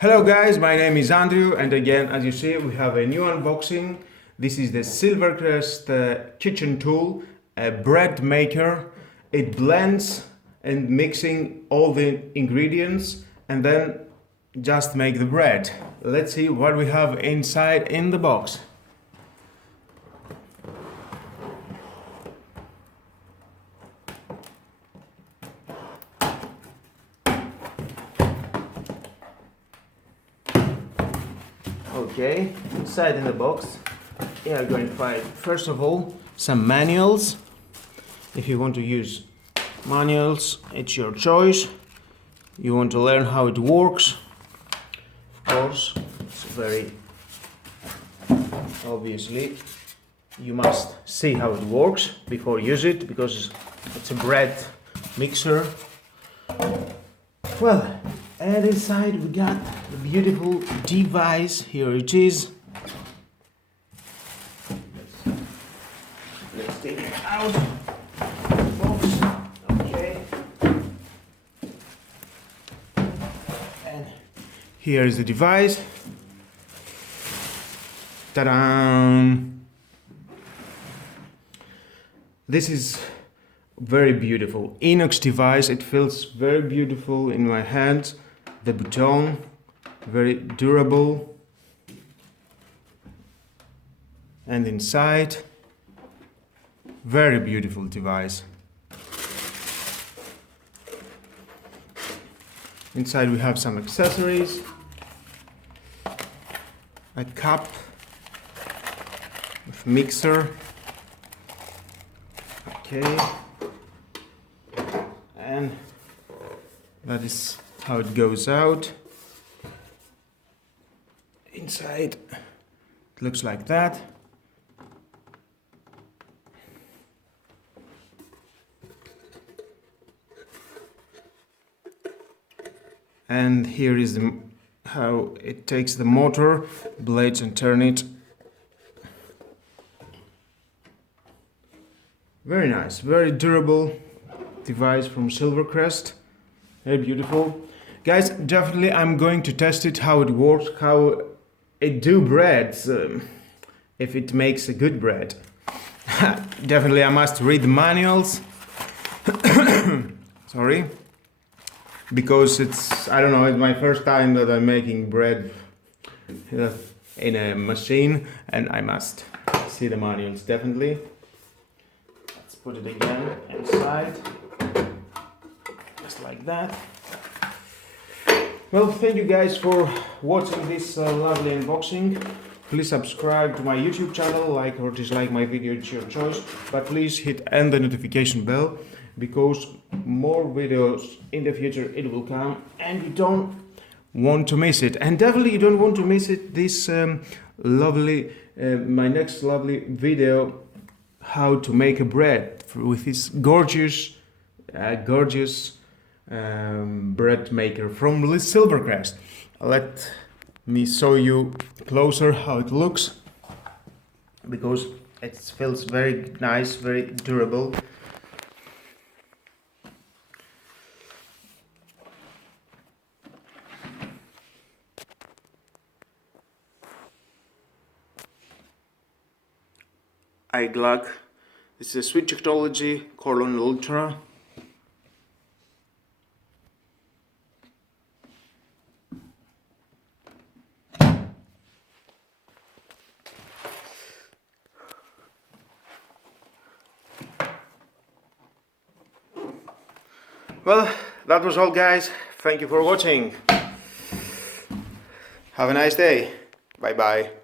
Hello guys, my name is Andrew, and again, as you see, we have a new unboxing. This is the SILVERCREST kitchen tool, a bread maker. It blends and mixing all the ingredients and then just make the bread. Let's see what we have inside in the box. Okay, inside in the box, you are going to find, first of all, some manuals. If you want to use manuals, it's your choice. You want to learn how it works. Of course, it's very obviously you must see how it works before you use it, because it's a bread mixer. Well, and inside we got the beautiful device. Here it is. Let's take it out of the box. Okay. And here is the device. Ta-da! This is very beautiful inox device. It feels very beautiful in my hands. The button, very durable, and inside, very beautiful device. Inside we have some accessories, a cup with mixer, okay, and that is how it goes out. Inside it looks like that. And here is how it takes the motor blades and turn it. Very nice, very durable device from SILVERCREST. Very beautiful. Guys, definitely I'm going to test it, how it works, how it do breads, if it makes a good bread. Definitely I must read the manuals. Sorry. Because I don't know, it's my first time that I'm making bread in a machine, and I must see the manuals, definitely. Let's put it again inside. Just like that. Well, thank you guys for watching this lovely unboxing. Please subscribe to my YouTube channel, like or dislike my video, it's your choice. But please hit and the notification bell, because more videos in the future it will come and you don't want to miss it. And definitely you don't want to miss it, this my next lovely video, how to make a bread with this gorgeous bread maker from SILVERCREST. Let me show you closer how it looks, because it feels very nice, very durable. iGlug. This is a sweet technology, Colon Ultra. Well, that was all, guys. Thank you for watching. Have a nice day. Bye bye.